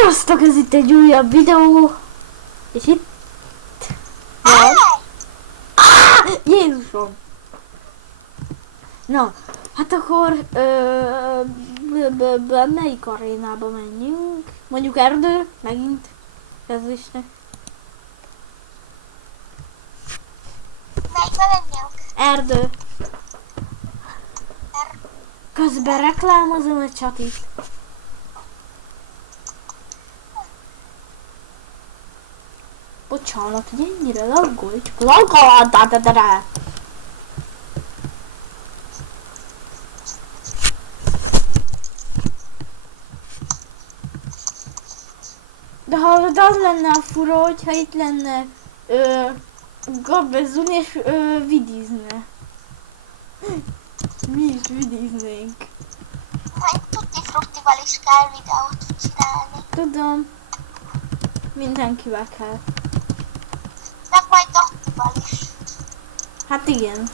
Sziasztok, ez itt egy újabb videó. És itt... van. Jézusom! Na, hát akkor... melyik arénába menjünk? Mondjuk erdő, megint. Kezdésnek. Melyikbe menjünk? Erdő. Közben reklámozom a csatit. Bocsánat, hogy ennyire laggol, csak laggol. De ha az lenne a fura, hogyha itt lenne Gabezun és vidízne. Mi is vidíznénk. Majd Tutti Fruttival is kell videót csinálni. Tudom. Mindenkivel kell. Meg majd Dottival is. Hát igen.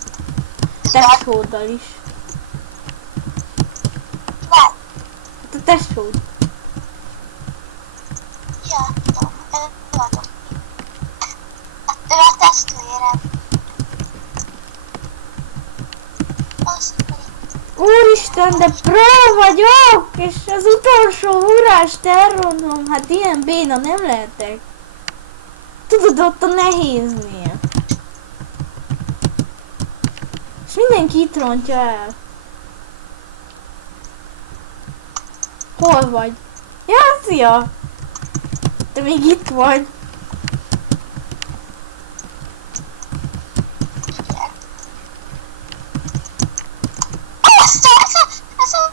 Tesóddal is. Már. Hát a tesód. Ja, tudom. Ő a Dotti. Ő a testvérem. Az pedig. Úristen, de pro vagyok! És az utolsó hurrást elronom. Hát ilyen béna nem lehetek. Tudod, ott a nehéznél. És mindenki itt rontja el. Hol vagy? Ja, szia! Te még itt vagy. Igen. Ez a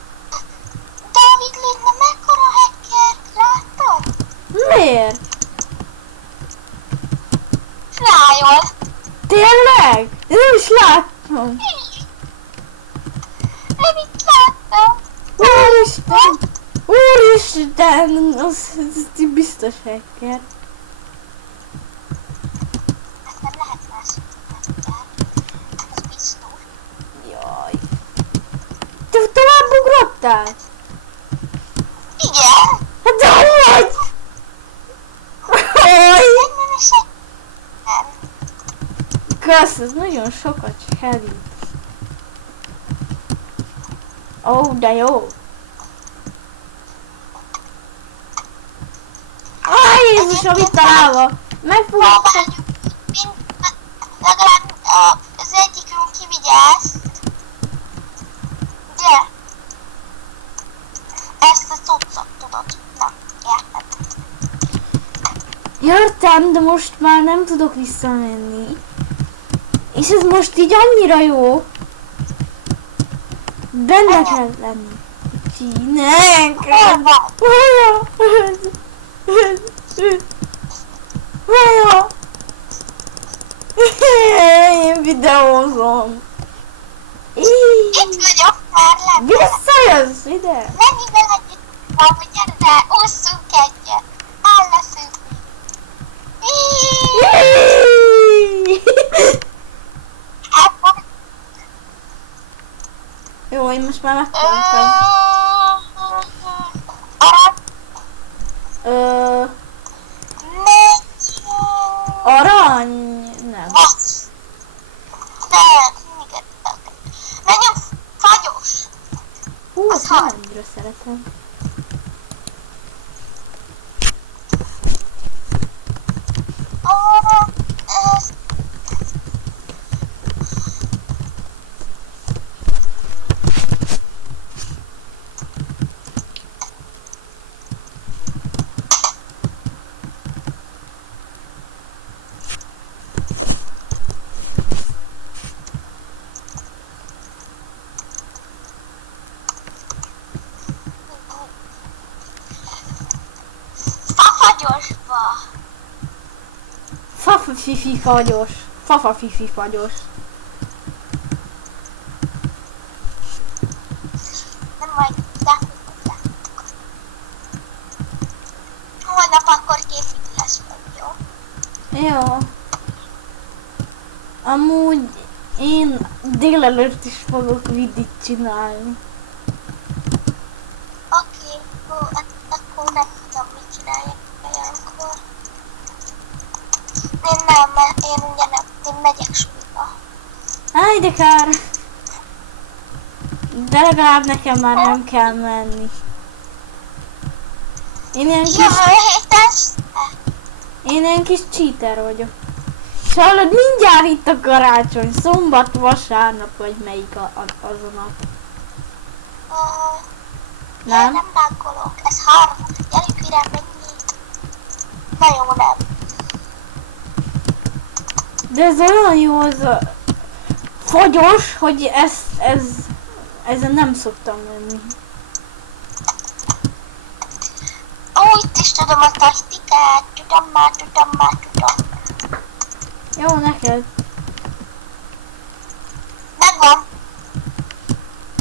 David Lynn, mekkora hacker, láttad? Miért? Rájól. Tényleg? Nem is láttam. Nem itt láttam. Úristen! Úristen! Az biztos hacker. Hát nem lehet más hacker. Ez biztos. Jaj. Te tovább ugrottál? Igen. Hát de hogy? Hogy? Nem is egy... Nem. Kösz, ez nagyon sokat segít. Ó, de jó. Áj, Jézusom, itt a láva. Megfogtam. Próbáljuk, legalább az egyikünk kivigyázt. Ugye? Ezt a cuccot tudod. Na, érted. Jöttem, de most már nem tudok visszamenni. És ez most így annyira jó. Benne kell lenni. Ne, Hol vagy? Én videózom. Itt vagyok már lenne. Visszajössz ide. Mennyivel együtt van, hogy gyere, ússzunk egyet. Áll leszünk mi. Hát, Jó, én most már megkaptam. Arany? Nem. Menjünk fagyos. Hú, Az azt nem hard. annyira szeretem. Fafagyosba. Fafa fifi fagyos. Fafa fifi fagyos. Nem majd lekukok. Holnap akkor készítő lesz meg, jó? Jó. Amúgy én délelőtt is fogok vidit csinálni. Oké, akkor nem tudom mit csinálni. mert én ugye nem, én megyek suliba. Áj, de kár. De legalább nekem már nem kell menni. Én ilyen kis, Jövő héten... én ilyen kis cheater vagyok. És hallod, mindjárt itt a karácsony. Szombat, vasárnap, vagy melyik az a nap. Én Nem? nem bánkolok, ez harma. Gyerünk ide, menjünk. Na jó, nem. De ez olyan jó, az a fagyos, hogy ezen nem szoktam menni. Ó, itt is tudom a taktikát. Tudom. Jó, neked. Megvan.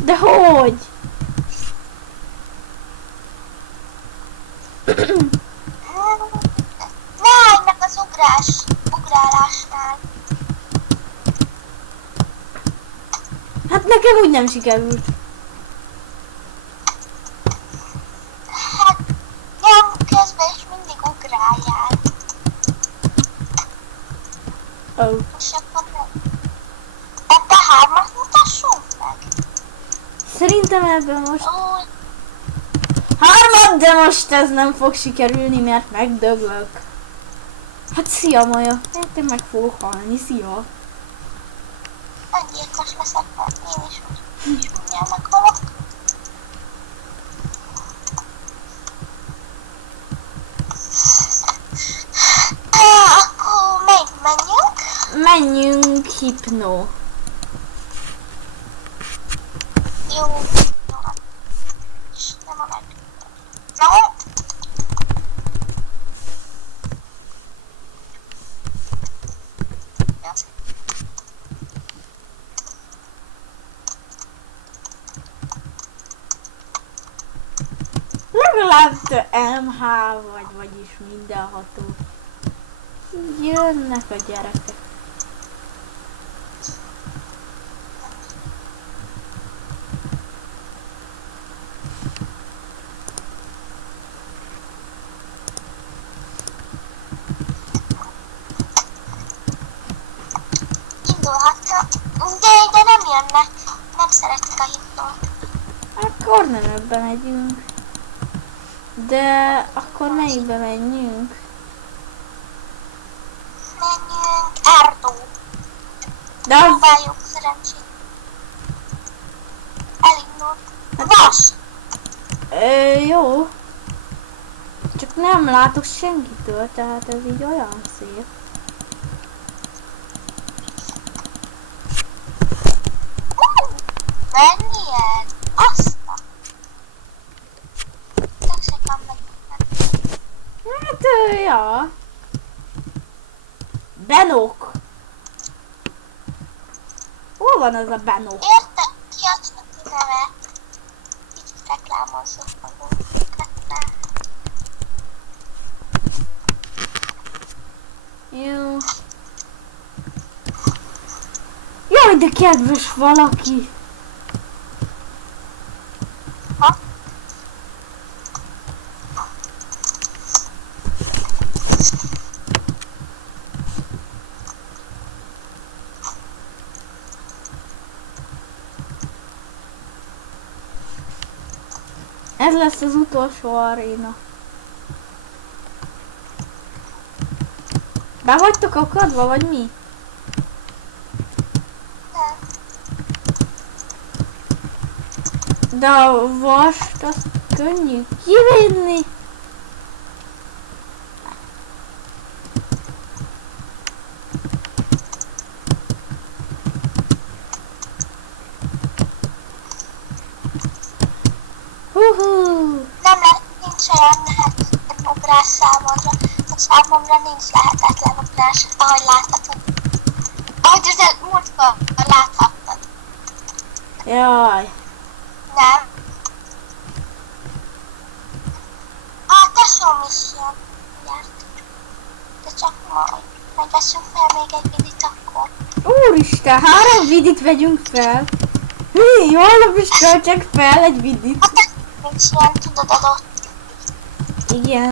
De hogy? Ne állj meg az ugrálásnál. Hát nekem úgy nem sikerült. Hát, nyom közben is mindig ugráljál. Oh. És akkor nem. Ebbe hármat mutassunk meg. Szerintem ebben most Ó, hármat, de most ez nem fog sikerülni, mert megdöglök. Hát szia, Maja. Hát én meg fogok halni, szia. öngyilkos leszek, mert én is mindjárt meghalok. Akkor még menjünk. Menjünk, Hipno. Jó. És nem a meg. No. Legalább te MH vagy, vagyis mindenható. Jönnek a gyerekek. Indulhatna. De nem jönnek. Nem szeretik a hipnót. Akkor nem ebbe megyünk. De akkor melyikbe menjünk? Menjünk. Erdó. De az... Próbáljuk szerencsét. Elindult. Vas! Jó. Csak nem látok senkitől, tehát ez így olyan szép. Menjen! Azt a... Csak meg. Hát, ja. Benok. Hol van az a Benok? Érte? Ki a neve? Kicsit reklámozzuk magunkat. Jó. Jaj, de kedves valaki. Ha? Ez lesz az utolsó aréna. Be vagytok akadva, vagy mi? Nem. De a vast, azt könnyű kivinni. Nem lehet, nincs olyan nehezen ugrás számomra. A számomra nincs lehetetlen ugrás, ahogy láthatod. Ahogy az múltkor láthattad. Jaj. Nem. A tesóm is jön. Mindjárt. De csak majd. Majd veszünk fel még egy vidit akkor. Úristen, 3 vidit vegyünk fel. Hű, jól is töltsek fel egy vidit. A tesóm is jön, tudod adott. Igen.